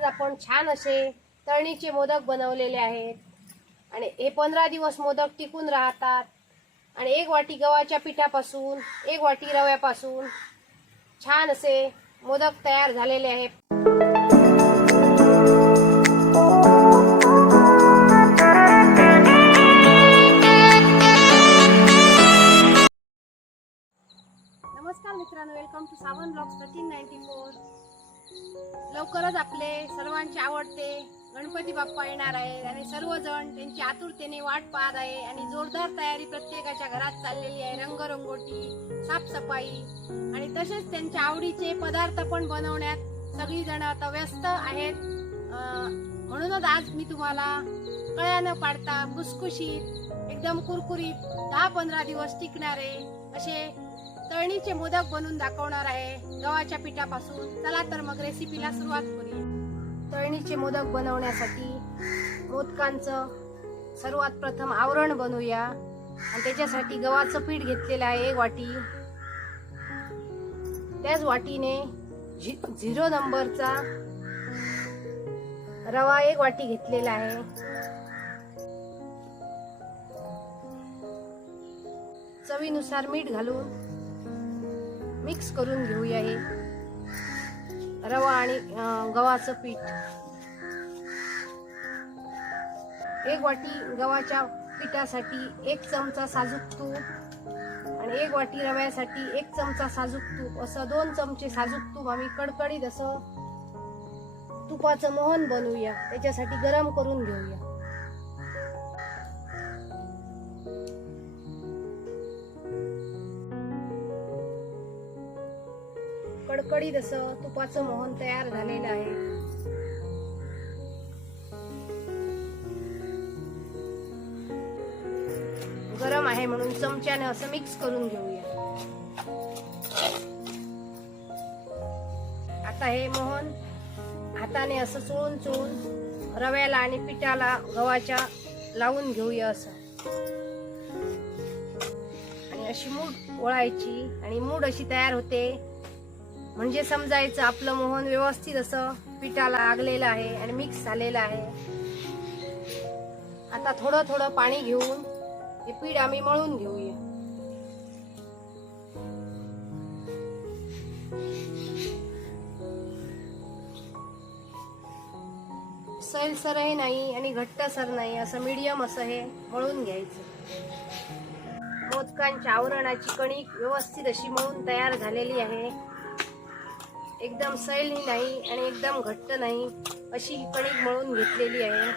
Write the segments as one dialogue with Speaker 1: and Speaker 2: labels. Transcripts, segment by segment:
Speaker 1: आज आपण छान असे तळणीचे मोदक बनवलेले आहेत. आणि हे पंधरा दिवस मोदक टिकून राहतात. आणि एक वाटी गव्हाच्या पिठापासून एक वाटी रव्यापासून छान असे मोदक तयार झालेले आहेत. नमस्कार मित्रांनो welcome to Sawan blog thirteen ninety four लवकरच आपले सर्वांचे आवडते. गणपती बाप्पा येणार आहे. आणि सर्वजण त्यांची आतुरतेने वाट पाहत आहे. आणि जोरदार तयारी प्रत्येकाच्या घरात चाललेली आहे. रंगरंगोटी साफसफाई. आणि तसेच त्यांच्या आवडीचे पदार्थ पण बनवण्यात सगळीजण आता व्यस्त आहेत. म्हणूनच आज मी तुम्हाला कळ्या न पाडता खुसखुशीत एकदम कुरकुरीत दहा पंधरा दिवस टिकणारे असे तळणीचे मोदक बनवून दाखवणार आहे. गव्हाच्या पिठापासून. चला तर मग रेसिपीला सुरुवात करूया. तळणीचे मोदक बनवण्यासाठी मोदकांचं सर्वात प्रथम आवरण बनवूया. आणि त्याच्यासाठी गव्हाचं पीठ घेतलेलं आहे एक वाटी. त्याच वाटीने झि- झिरो नंबरचा रवा एक वाटी घेतलेला आहे. चवीनुसार मीठ घालून मिक्स करून घेऊया हे. रवा आणि गव्हाचं पीठ. एक वाटी गव्हाच्या पिठासाठी एक चमचा साजूक तूप आणि एक वाटी रव्यासाठी एक चमचा साजूक तूप. असं दोन चमचे साजूक तूप आम्ही कडकडीत असं तुपाचं मोहन बनवूया. त्याच्यासाठी गरम करून घेऊया. कडकडीत असं तुपाचं मोहन तयार झालेलं आहे. गरम आहे म्हणून चमच्याने असं मिक्स करून घेऊया. आता हे मोहन हाताने असं चोळून चोळून रव्याला आणि पिठाला गव्हाच्या लावून घेऊया असं. आणि अशी मूड ओळायची आणि मूड अशी तयार होते. म्हणजे समजायचं आपलं मोहन व्यवस्थित असं पिठाला लागलेलं आहे आणि मिक्स झालेलं आहे. आता थोडं थोडं पाणी घेऊन हे पीठ आम्ही मळून घेऊया. सैलसरही नाही आणि घट्टसर नाही असं मीडियम असं हे मळून घ्यायचं. मोदकांच्या आवरणाची कणिक व्यवस्थित अशी मळून तयार झालेली आहे. एकदम सैलही नाही आणि एकदम घट्ट नाही अशी ही कणिक मळून घेतलेली आहे.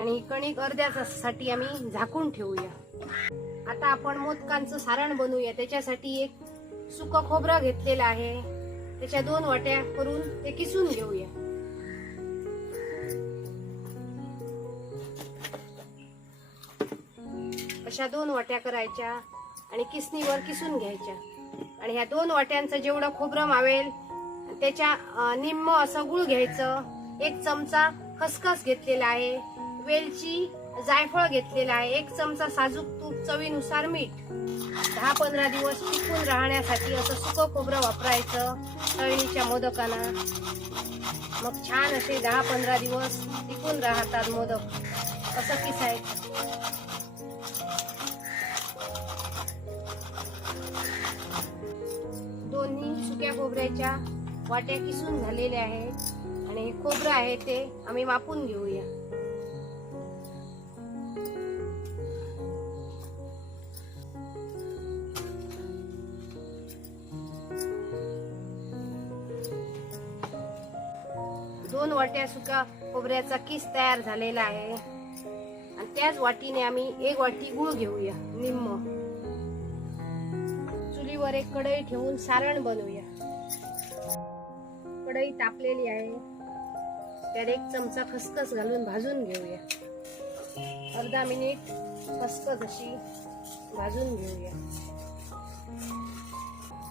Speaker 1: आणि ही कणिक अर्ध्यासाठी आम्ही झाकून ठेवूया. आता आपण मोदकांचं सारण बनवूया. त्याच्यासाठी एक सुक खोबरं घेतलेलं आहे. त्याच्या दोन वाट्या करून ते किसून घेऊया. अशा दोन वाट्या करायच्या. आणि किसणीवर किसून घ्यायच्या. आणि ह्या दोन वाट्यांचं जेवढं खोबरं मावेल त्याच्या निम्म असं गुळ घ्यायचं. एक चमचा खसखस घेतलेला आहे. वेलची जायफळ घेतलेला आहे. एक चमचा साजूक तूप चवीनुसार मीठ. दहा पंधरा दिवस टिकून राहण्यासाठी असं सुकं खोबरं वापरायचं तळणीच्या मोदकांना. मग छान असे दहा पंधरा दिवस टिकून राहतात मोदक. असं किसायचं. सुक्या खोबऱ्याच्या वाट्या किसून झालेल्या आहेत. आणि हे खोबरं आहे ते आम्ही मापून घेऊया. दोन वाट्या सुका खोबऱ्याचा किस तयार झालेला आहे. आणि त्याच वाटीने आम्ही एक वाटी गुळ घेऊया निम्म. चुलीवर एक कढई ठेवून सारण बनवूया. कढई तापलेली आहे. त्यात एक चमचा खसखस घालून भाजून घेऊया. अर्धा मिनिट खसखस अशी भाजून घेऊया.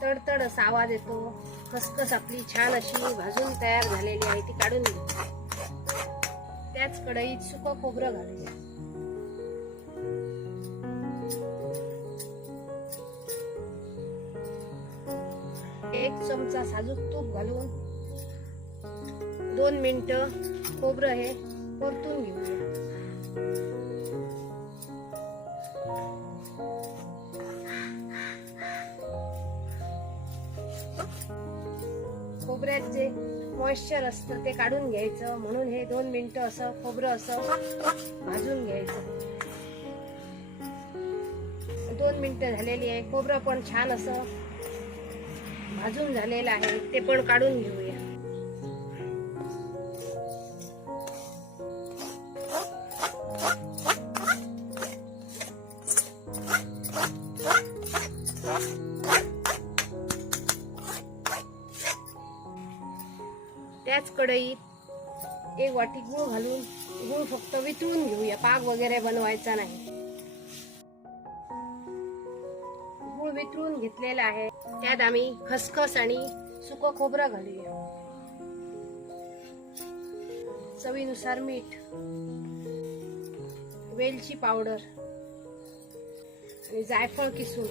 Speaker 1: तडतड असा आवाज येतो. खसखस आपली छान अशी भाजून तयार झालेली आहे ती काढून घेऊ. त्याच कढईत सुकं खोबरं घालूया. एक चमचा साजूक तूप घालून दोन मिनटं खोबरं हे परतून घेऊया खोबऱ्यात जे मॉइश्चर असतं ते काढून घ्यायचं. म्हणून हे दोन मिनटं असं खोबरं असं भाजून घ्यायचं. दोन मिनटं झालेली आहे. खोबरं पण छान असं भाजून झालेलं आहे. ते पण काढून घेऊया. त्याच कढईत एक वाटी गूळ घालून गूळ फक्त वितळून घेऊया. पाक वगैरे बनवायचा नाही. गूळ वितळून घेतलेला आहे. त्यात आम्ही खसखस आणि सुक खोबरं घालूया. चवीनुसार मीठ वेलची पावडर आणि जायफळ किसून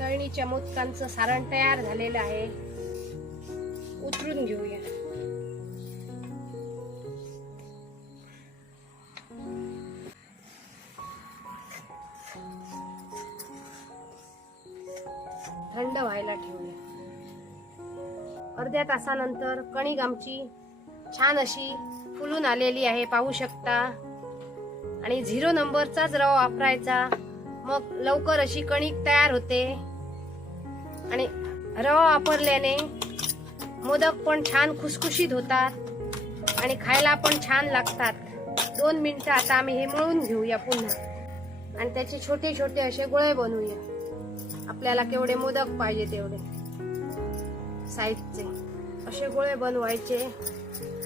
Speaker 1: तळणीच्या मोदकांचं सारण तयार झालेलं आहे। उतरून घेऊया। थंड व्हायला ठेवूया। अर्ध्या तासानंतर कणिक आमची छान अशी फुलून आलेली आहे पाहू शकता। आणि झिरो नंबरचाच रवा वापरायचा. मग लवकर अशी कणिक तयार होते. आणि रवा वापरल्याने मोदक पण छान खुसखुशीत होतात आणि खायला पण छान लागतात. दोन मिनटं आता आम्ही हे मळून घेऊया पुन्हा. आणि त्याचे छोटे छोटे असे गोळे बनवूया. आपल्याला केवढे मोदक पाहिजे तेवढे. साईजचे. असे गोळे बनवायचे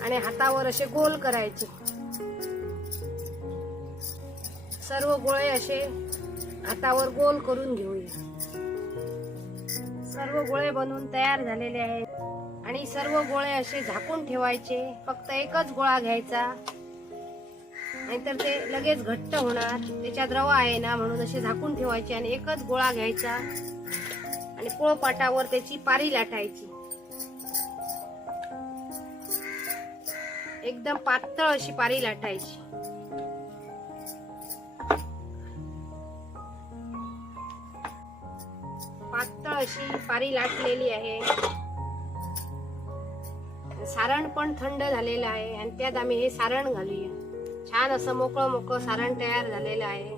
Speaker 1: आणि हातावर असे गोल करायचे. सर्व गोळे असे हातावर गोल करून घेऊया. सर्व गोळे बनवून तयार झालेले आहेत. आणि सर्व गोळे असे झाकून ठेवायचे. फक्त एकच गोळा घ्यायचा. नाहीतर ते लगेच घट्ट होणार. त्याच्यात रवा आहे ना म्हणून असे झाकून ठेवायचे आणि एकच गोळा घ्यायचा. आणि पोळपाटावर त्याची पारी लाटायची. एकदम पातळ अशी पारी लाटायची. अशी पारी लाटलेली आहे. सारण पण थंड झालेलं आहे आणि त्यात आम्ही हे सारण घालूया. छान असं मोकळं मोकळं सारण तयार झालेलं आहे.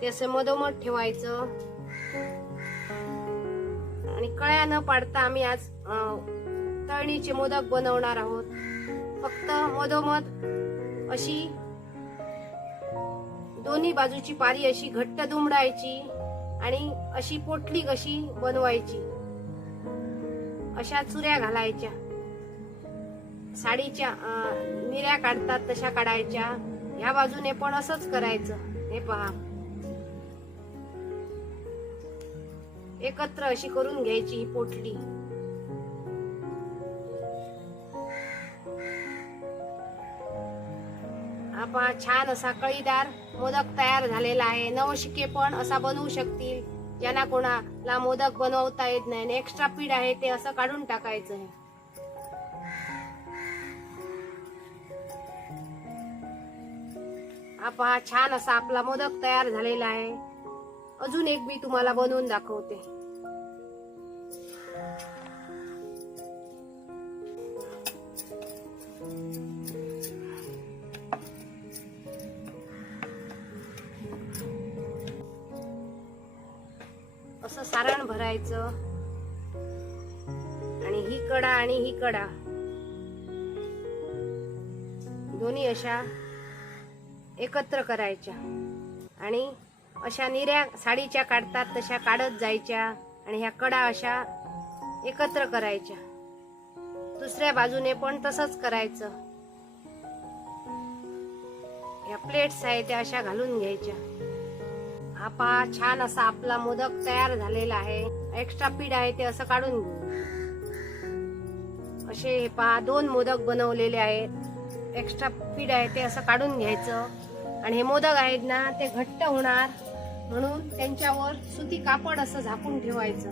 Speaker 1: ते असं मधोमध ठेवायचं. आणि कळ्या न पाडता आम्ही आज तळणीचे मोदक बनवणार आहोत. फक्त मधोमध अशी दोन्ही बाजूची पारी अशी घट्ट दुमडायची आणि अशी पोटली कशी बनवायची. अशा चुऱ्या घालायच्या. साडीच्या निऱ्या काढतात तशा काढायच्या. ह्या बाजूने पण असंच करायचं. हे पहा. एकत्र अशी करून घ्यायची ही पोटली. हा पहा छान असा कळीदार मोदक तयार झालेला आहे. नवशिके पण असा बनवू शकतील. ज्यांना कोणाला मोदक बनवता येत नाही एक्स्ट्रा पीठ आहे ते असं काढून टाकायचं आहे हा पहा छान असा आपला मोदक तयार झालेला आहे. अजून एक मी तुम्हाला बनवून दाखवते. असं सारण भरायचं. आणि ही कडा आणि ही कडा. दोन्ही अशा एकत्र करायच्या. आणि अशा निऱ्या साडीच्या काढतात तशा काढत जायच्या. आणि ह्या कडा अशा एकत्र करायच्या. दुसऱ्या बाजूने पण तसंच करायचं. या प्लेट्स आहे त्या अशा घालून घ्यायच्या. आपा छान असा आपला मोदक तयार झालेला आहे. एक्स्ट्रा पीठ आहे ते असं काढून घेऊ. असे हे पहा दोन मोदक बनवलेले आहेत. एक्स्ट्रा पीठ आहे ते असं काढून घ्यायचं. आणि हे मोदक आहेत ना ते घट्ट होणार. म्हणून त्यांच्यावर सुती कापड असं झाकून ठेवायचं.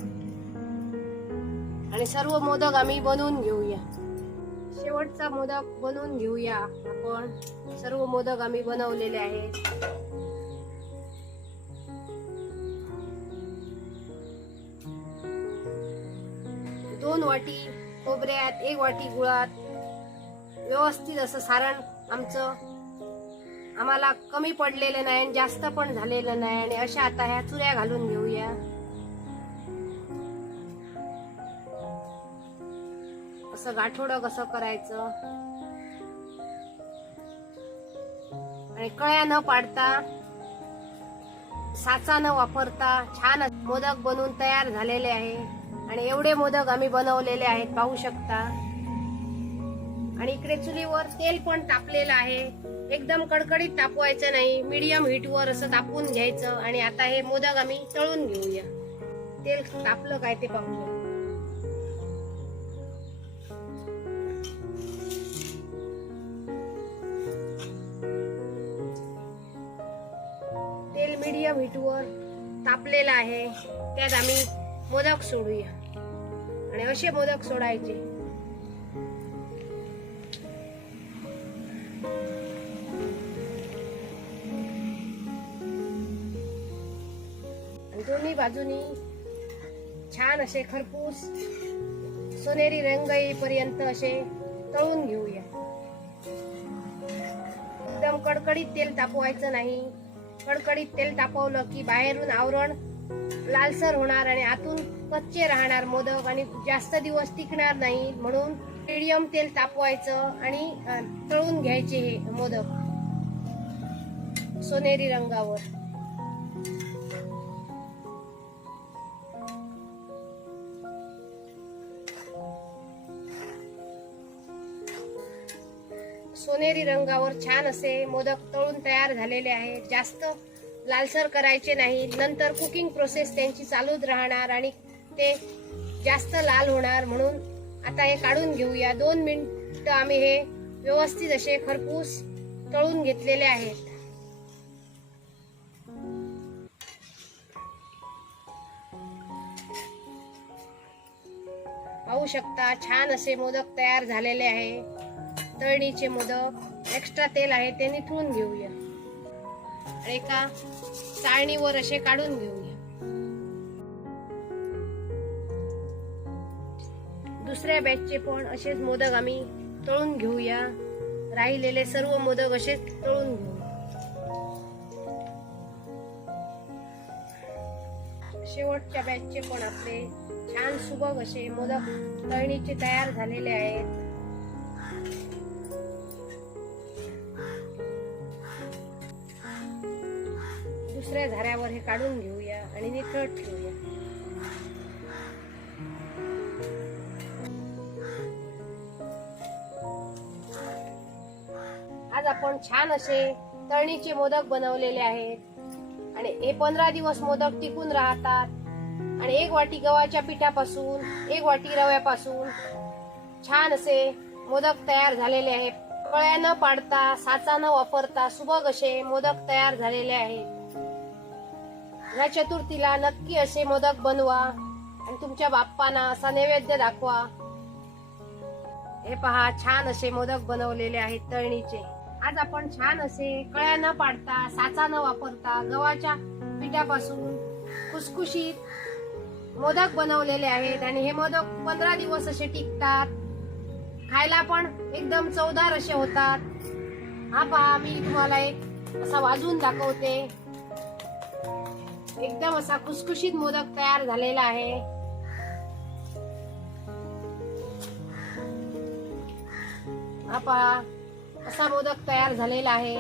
Speaker 1: आणि सर्व मोदक आम्ही बनवून घेऊया. शेवटचा मोदक बनवून घेऊया आपण. सर्व मोदक आम्ही बनवलेले आहेत. दोन वाटी खोबऱ्यात एक वाटी गुळात. व्यवस्थित असं सारण आमचं. आम्हाला कमी पडलेलं नाही आणि जास्त पण झालेलं नाही आणि अशा आता ह्या चुऱ्या घालून घेऊया. असं गाठोडं कसं करायचं? आणि कळ्या न पाडता साचा न वापरता छान मोदक बनवून तयार झालेले आहे. आणि एवढे मोदक आम्ही बनवलेले आहेत पाहू शकता. आणि इकडे चुलीवर तेल पण तापलेलं आहे. एकदम कडकडीत तापवायचं नाही मीडियम हीटवर असं तापवून घ्यायचं आणि आता हे मोदक आम्ही तळून घेऊया. तेल तापलं काय ते पाहूया. तेल मीडियम हीटवर तापलेलं आहे. त्यात आम्ही मोदक सोडूया. आणि असे मोदक सोडायचे. आणि दोन्ही बाजूनी छान असे खरपूस सोनेरी रंग येईपर्यंत असे तळून घेऊया. एकदम कडकडीत तेल तापवायचं नाही. कडकडीत तेल तापवलं की बाहेरून आवरण लालसर होणार आणि आतून कच्चे राहणार मोदक आणि जास्त दिवस टिकणार नाही म्हणून मिडियम तेल तापवायचं आणि तळून घ्यायचे हे मोदक. सोनेरी रंगावर. सोनेरी रंगावर छान असे मोदक तळून तयार झालेले आहेत. जास्त लालसर करायचे नाही. नंतर कुकिंग प्रोसेस त्यांची चालूच राहणार आणि ते जास्त लाल होणार म्हणून आता हे काढून घेऊया. दोन मिनिट आम्ही हे व्यवस्थित असे खरपूस तळून घेतलेले आहेत. पाहू शकता छान असे मोदक तयार झालेले आहे. तळणीचे मोदक एक्स्ट्रा तेल आहे ते निथळून घेऊया. आणि एका चाळणीवर असे काढून घेऊया दुसऱ्या बॅचचे पण असेच मोदक आम्ही तळून घेऊया. राहिलेले सर्व मोदक असेच तळून घेऊ शेवटच्या बॅचचे पण आपले छान सुबक असे मोदक तळणीचे तयार झालेले आहेत. दुसऱ्या झाऱ्यावर हे काढून घेऊया आणि निथळत ठेवूया. आज आपण छान असे तळणीचे मोदक बनवलेले आहेत. आणि हे पंधरा दिवस मोदक टिकून राहतात. आणि एक वाटी गव्हाच्या पिठापासून एक वाटी रव्यापासून छान असे मोदक तयार झालेले आहेत. कळ्या न पाडता साचा न वापरता सुबक असे मोदक तयार झालेले आहेत. या चतुर्थीला नक्की असे मोदक बनवा आणि तुमच्या बाप्पांना असा नैवेद्य दाखवा. हे पहा छान असे मोदक बनवलेले आहेत तळणीचे. आज आपण छान असे कळ्या न पाडता साचा न वापरता गव्हाच्या पिठापासून खुसखुशीत मोदक बनवलेले आहेत आणि हे मोदक पंधरा दिवस असे टिकतात. खायला पण एकदम चवदार असे होतात. हा पहा मी तुम्हाला एक असा वाजून दाखवते. एकदम असा खुसखुशीत मोदक तयार झालेला आहे. आपा असा मोदक तयार झालेला आहे.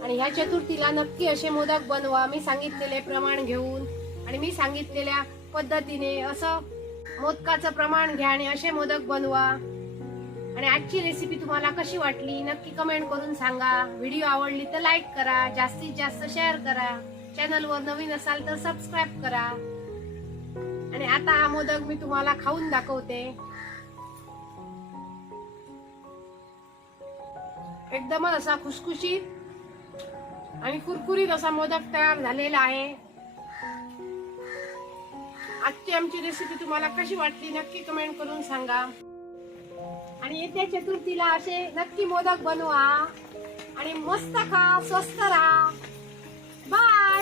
Speaker 1: आणि ह्या चतुर्थीला नक्की असे मोदक बनवा. मी सांगितलेले प्रमाण घेऊन आणि मी सांगितलेल्या पद्धतीने असं मोदकाचं प्रमाण घ्या आणि असे मोदक बनवा. आणि आजची रेसिपी तुम्हाला कशी वाटली नक्की कमेंट करून सांगा. व्हिडिओ आवडली तर लाईक करा. जास्तीत जास्त शेअर करा. चॅनलवर नवीन असाल तर सबस्क्राईब करा. आणि आता हा मोदक मी तुम्हाला खाऊन दाखवते. एकदमच असा खुसखुशीत आणि कुरकुरीत असा मोदक तयार झालेला आहे. आजची आमची रेसिपी तुम्हाला कशी वाटली नक्की कमेंट करून सांगा. आणि येत्या चतुर्थीला असे नक्की मोदक बनवा. आणि मस्त खा स्वस्त राहा. Bye!